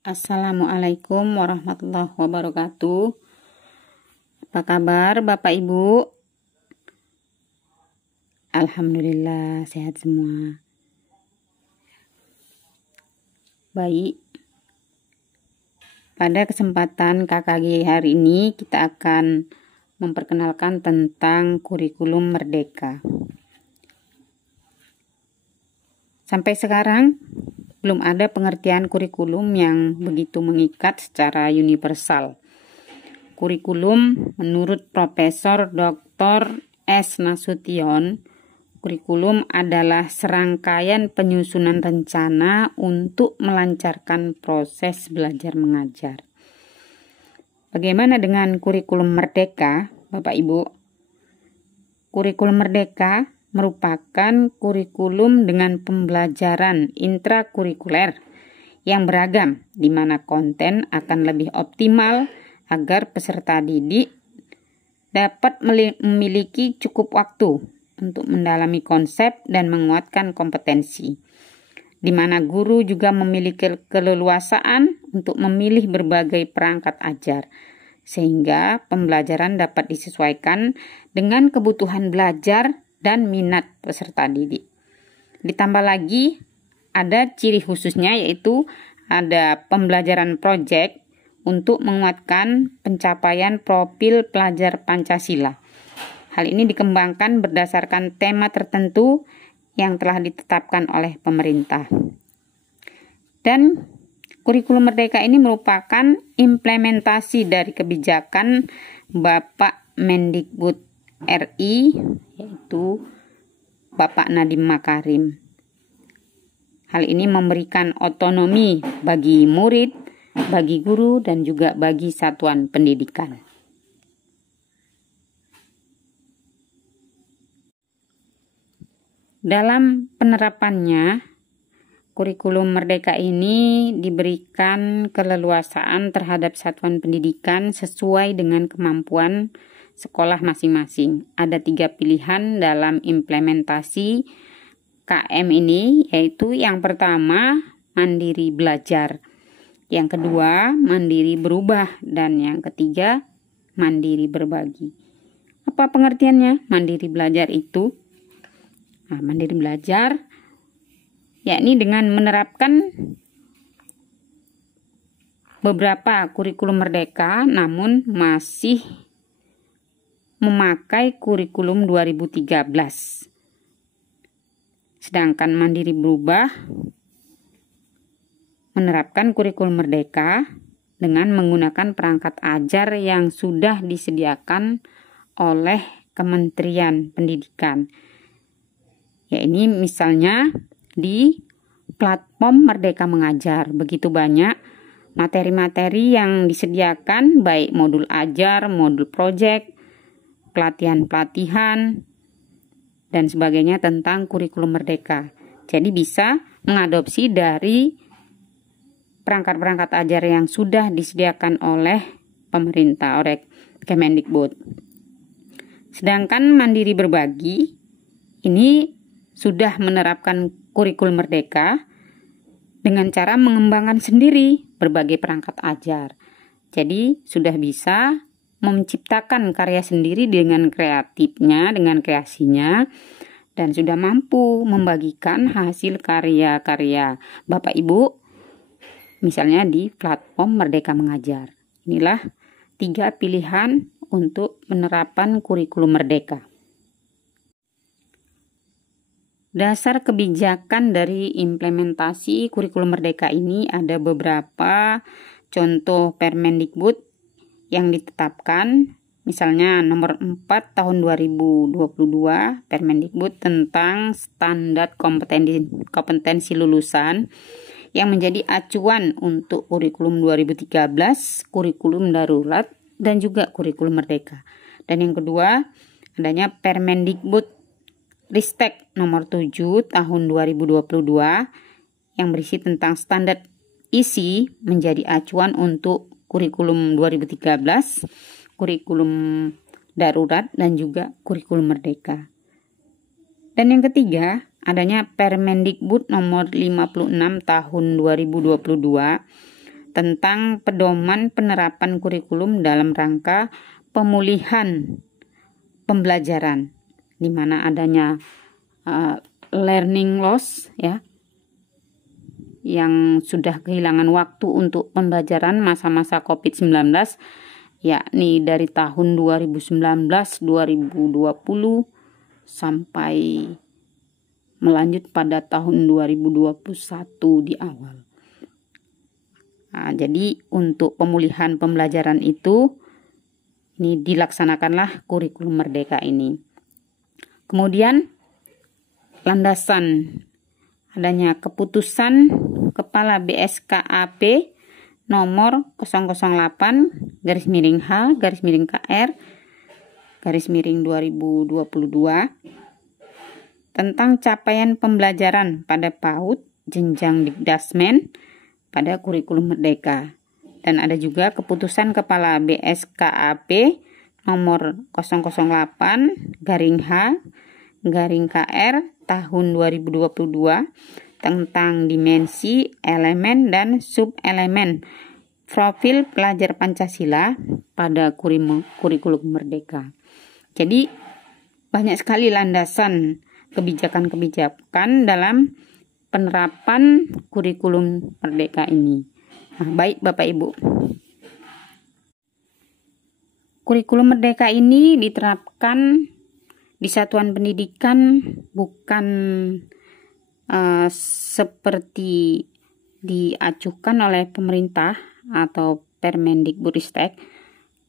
Assalamualaikum warahmatullahi wabarakatuh. Apa kabar Bapak Ibu? Alhamdulillah sehat semua. Baik. Pada kesempatan KKG hari ini kita akan memperkenalkan tentang kurikulum merdeka. Sampai sekarang belum ada pengertian kurikulum yang begitu mengikat secara universal. Kurikulum menurut Profesor Dr. S. Nasution, kurikulum adalah serangkaian penyusunan rencana untuk melancarkan proses belajar mengajar. Bagaimana dengan kurikulum merdeka, Bapak Ibu? Kurikulum merdeka merupakan kurikulum dengan pembelajaran intrakurikuler yang beragam, di mana konten akan lebih optimal agar peserta didik dapat memiliki cukup waktu untuk mendalami konsep dan menguatkan kompetensi, di mana guru juga memiliki keleluasaan untuk memilih berbagai perangkat ajar, sehingga pembelajaran dapat disesuaikan dengan kebutuhan belajar dan minat peserta didik. Ditambah lagi ada ciri khususnya, yaitu ada pembelajaran proyek untuk menguatkan pencapaian profil pelajar Pancasila. Hal ini dikembangkan berdasarkan tema tertentu yang telah ditetapkan oleh pemerintah. Dan kurikulum merdeka ini merupakan implementasi dari kebijakan Bapak Mendikbud RI, yaitu Bapak Nadiem Makarim. Hal ini memberikan otonomi bagi murid, bagi guru, dan juga bagi satuan pendidikan. Dalam penerapannya, kurikulum merdeka ini diberikan keleluasaan terhadap satuan pendidikan sesuai dengan kemampuan sekolah masing-masing. Ada 3 pilihan dalam implementasi KM ini, yaitu yang pertama mandiri belajar, yang kedua mandiri berubah, dan yang ketiga mandiri berbagi. Apa pengertiannya mandiri belajar itu? Mandiri belajar yakni dengan menerapkan beberapa kurikulum merdeka namun masih memakai kurikulum 2013. Sedangkan mandiri berubah menerapkan kurikulum merdeka dengan menggunakan perangkat ajar yang sudah disediakan oleh Kementerian Pendidikan. Ya, ini misalnya di platform Merdeka Mengajar. Begitu banyak materi-materi yang disediakan, baik modul ajar, modul proyek, pelatihan-pelatihan, dan sebagainya tentang kurikulum merdeka. Jadi bisa mengadopsi dari perangkat-perangkat ajar yang sudah disediakan oleh pemerintah, oleh Kemendikbud. Sedangkan mandiri berbagi ini sudah menerapkan kurikulum merdeka dengan cara mengembangkan sendiri berbagai perangkat ajar. Jadi sudah bisa menciptakan karya sendiri dengan kreatifnya, dengan kreasinya, dan sudah mampu membagikan hasil karya-karya Bapak Ibu, misalnya di platform Merdeka Mengajar. Inilah 3 pilihan untuk penerapan kurikulum merdeka. Dasar kebijakan dari implementasi kurikulum merdeka ini ada beberapa contoh Permendikbud yang ditetapkan, misalnya nomor 4 tahun 2022 Permendikbud tentang standar kompetensi lulusan yang menjadi acuan untuk kurikulum 2013, kurikulum darurat, dan juga kurikulum merdeka. Dan yang kedua, adanya Permendikbud Ristek nomor 7 tahun 2022 yang berisi tentang standar isi menjadi acuan untuk kurikulum 2013, kurikulum darurat, dan juga kurikulum merdeka. Dan yang ketiga, adanya Permendikbud nomor 56 tahun 2022 tentang pedoman penerapan kurikulum dalam rangka pemulihan pembelajaran, di mana adanya learning loss ya, yang sudah kehilangan waktu untuk pembelajaran masa-masa COVID-19, yakni dari tahun 2019-2020 sampai melanjut pada tahun 2021 di awal. Nah, jadi untuk pemulihan pembelajaran itu, ini dilaksanakanlah kurikulum merdeka ini. Kemudian landasan adanya keputusan Kepala BSKAP nomor 008-HH-KR-2022 tentang capaian pembelajaran pada PAUD jenjang Dikdasmen pada kurikulum merdeka. Dan ada juga keputusan Kepala BSKAP nomor 008-H-KR tahun 2022 tentang dimensi, elemen, dan sub-elemen profil pelajar Pancasila pada kurikulum merdeka. Jadi banyak sekali landasan kebijakan-kebijakan dalam penerapan kurikulum merdeka ini. Nah, baik Bapak Ibu. Kurikulum merdeka ini diterapkan di satuan pendidikan bukan seperti diacuhkan oleh pemerintah atau Permendikbudristek.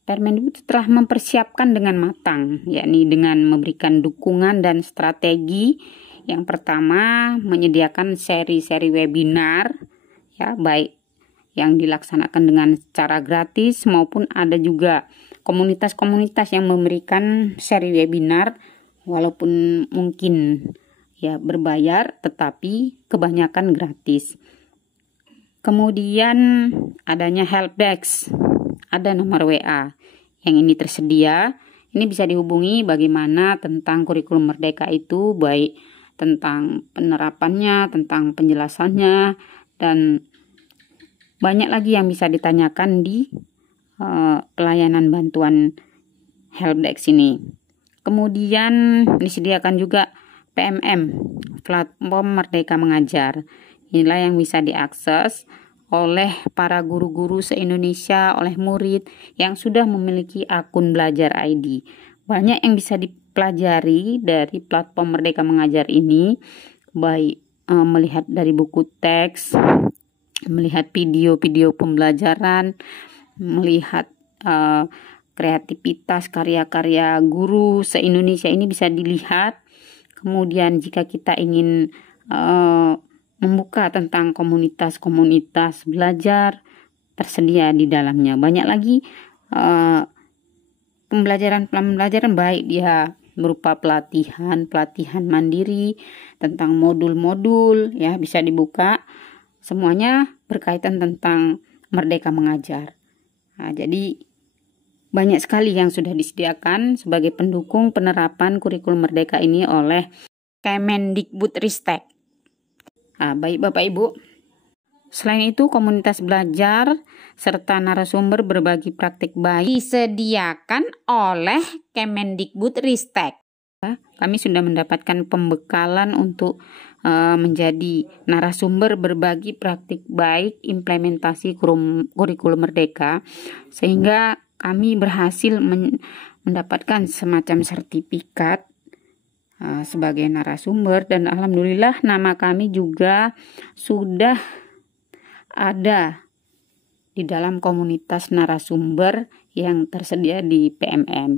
Permendikbud telah mempersiapkan dengan matang, yakni dengan memberikan dukungan dan strategi. Yang pertama, menyediakan seri-seri webinar, ya, baik yang dilaksanakan dengan cara gratis maupun ada juga komunitas-komunitas yang memberikan seri webinar walaupun mungkin ya berbayar, tetapi kebanyakan gratis. Kemudian adanya helpdesk, ada nomor WA yang ini tersedia. Ini bisa dihubungi bagaimana tentang kurikulum merdeka itu, baik tentang penerapannya, tentang penjelasannya, dan banyak lagi yang bisa ditanyakan di pelayanan bantuan helpdesk ini. Kemudian disediakan juga PMM, Platform Merdeka Mengajar. Inilah yang bisa diakses oleh para guru-guru se-Indonesia, oleh murid yang sudah memiliki akun Belajar ID. Banyak yang bisa dipelajari dari platform Merdeka Mengajar ini, baik melihat dari buku teks, melihat video-video pembelajaran, melihat kreativitas karya-karya guru se-Indonesia ini bisa dilihat. Kemudian jika kita ingin membuka tentang komunitas-komunitas belajar, tersedia di dalamnya. Banyak lagi pembelajaran baik dia berupa pelatihan mandiri tentang modul-modul, ya, bisa dibuka. Semuanya berkaitan tentang Merdeka Mengajar. Nah, jadi banyak sekali yang sudah disediakan sebagai pendukung penerapan kurikulum merdeka ini oleh Kemendikbudristek. Nah, baik Bapak Ibu. Selain itu, komunitas belajar serta narasumber berbagi praktik baik disediakan oleh Kemendikbudristek. Kami sudah mendapatkan pembekalan untuk menjadi narasumber berbagi praktik baik implementasi kurikulum merdeka, sehingga kami berhasil mendapatkan semacam sertifikat sebagai narasumber, dan alhamdulillah nama kami juga sudah ada di dalam komunitas narasumber yang tersedia di PMM.